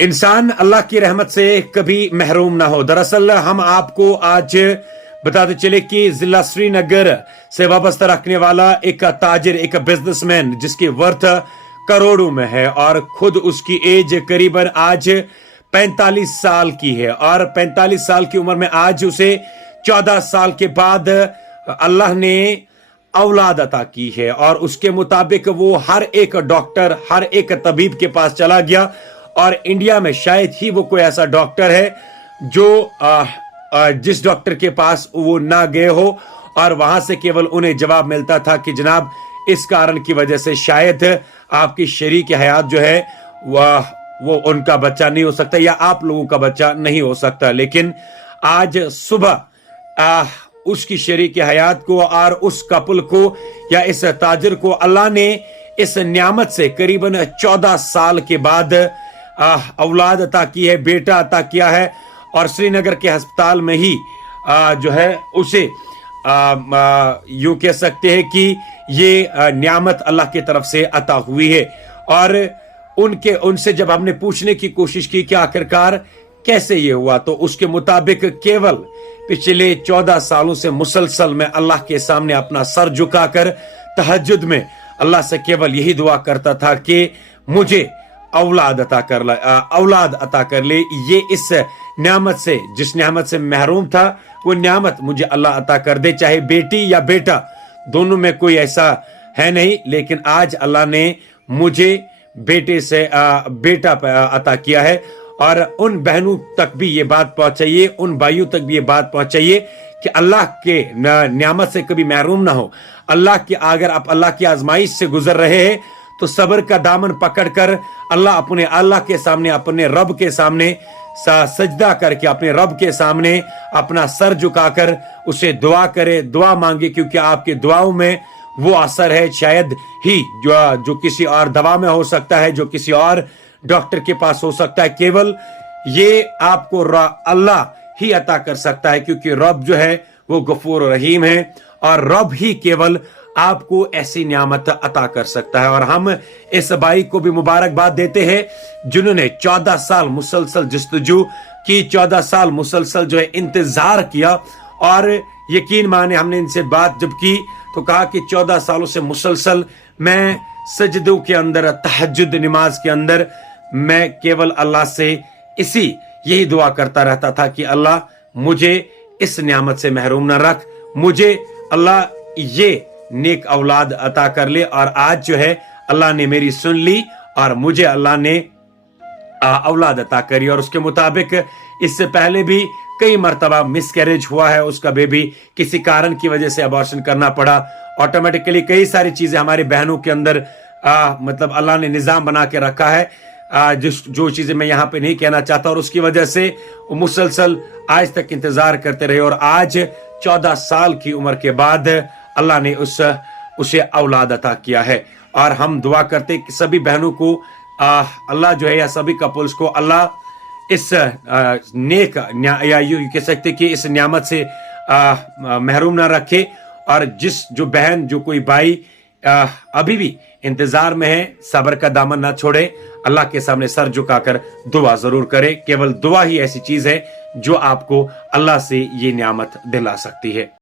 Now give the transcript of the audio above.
इंसान अल्लाह की रहमत से कभी महरूम ना हो। दरअसल हम आपको आज बताते चले कि जिला श्रीनगर से वाबस्ता रखने वाला एक ताजिर, एक बिजनेसमैन जिसकी वर्थ करोड़ों में है और खुद उसकी एज करीबन आज 45 साल की है और 45 साल की उम्र में आज उसे 14 साल के बाद अल्लाह ने औलाद अता की है और उसके मुताबिक वो हर एक डॉक्टर, हर एक तबीब के पास चला गया और इंडिया में शायद ही वो कोई ऐसा डॉक्टर है जो जिस डॉक्टर के पास वो ना गए हो और वहां से केवल उन्हें जवाब मिलता था कि जनाब इस कारण की वजह से शायद आपकी शरीक हयात जो है वो उनका बच्चा नहीं हो सकता या आप लोगों का बच्चा नहीं हो सकता। लेकिन आज सुबह उसकी शरीक हयात को और उस कपल को या इस ताजिर को अल्लाह ने इस नियामत से करीबन 14 साल के बाद औलाद अता की है, बेटा अता किया है और श्रीनगर के अस्पताल में ही जो है उसे यूं कह सकते हैं कि ये नियामत अल्लाह की तरफ से अता हुई है। और उनसे जब हमने पूछने की कोशिश की कि आखिरकार कैसे ये हुआ, तो उसके मुताबिक केवल पिछले 14 सालों से मुसलसल में अल्लाह के सामने अपना सर झुकाकर तहज्जुद में अल्लाह से केवल यही दुआ करता था कि मुझे औलाद अता कर ले। ये इस नियामत से, जिस नियामत से महरूम था, वो नियामत मुझे अल्लाह अता कर दे, चाहे बेटी या बेटा, दोनों में कोई ऐसा है नहीं। लेकिन आज अल्लाह ने मुझे बेटे से बेटा अता किया है और उन बहनों तक भी ये बात पहुंचाइए, उन भाइयों तक भी ये बात पहुंचाइए कि अल्लाह के नियामत से कभी महरूम ना हो। अगर आप अल्लाह की आजमाइश से गुजर रहे हैं तो सब्र का दामन पकड़कर अल्लाह के सामने, अपने रब के सामने सजदा करके, अपने रब के सामने अपना सर झुकाकर उसे दुआ करे, दुआ मांगे, क्योंकि आपके दुआओं में वो असर है शायद ही जो किसी और दवा में हो सकता है, जो किसी और डॉक्टर के पास हो सकता है। केवल ये आपको अल्लाह ही अता कर सकता है, क्योंकि रब जो है वो गफूर रहीम है और रब ही केवल आपको ऐसी नियामत अता कर सकता है। और हम इस भाई को भी मुबारकबाद देते हैं जिन्होंने 14 साल मुसलसल जस्तजू की, 14 साल मुसलसल जो है इंतजार किया। और यकीन माने हमने इनसे बात जब की तो कहा कि 14 सालों से मुसलसल मैं सजदों के अंदर, तहज्जुद नमाज के अंदर मैं केवल अल्लाह से यही दुआ करता रहता था कि अल्लाह मुझे इस नियामत से महरूम न रख, मुझे अल्लाह ये नेक औलाद अता कर ले। और आज जो है अल्लाह ने मेरी सुन ली और मुझे अल्लाह ने औलाद अता करी। और उसके मुताबिक इससे पहले भी कई मर्तबा मिसकैरेज हुआ है, उसका बेबी किसी कारण की वजह से अबॉर्शन करना पड़ा। ऑटोमेटिकली कई सारी चीजें हमारी बहनों के अंदर मतलब अल्लाह ने निजाम बना के रखा है, जो चीजें मैं यहाँ पे नहीं कहना चाहता, और उसकी वजह से वो मुसलसल आज तक इंतजार करते रहे। और आज 14 साल की उम्र के बाद अल्लाह ने उसे औलाद अता किया है। और हम दुआ करते कि सभी बहनों को अल्लाह जो है, या सभी कपल्स को अल्लाह इस नेक या यूं कह सकते कि इस नियामत से महरूम ना रखे। और जो बहन, जो कोई भाई अभी भी इंतजार में है, सब्र का दामन ना छोड़े, अल्लाह के सामने सर झुकाकर दुआ जरूर करे। केवल दुआ ही ऐसी चीज है जो आपको अल्लाह से ये नियामत दिला सकती है।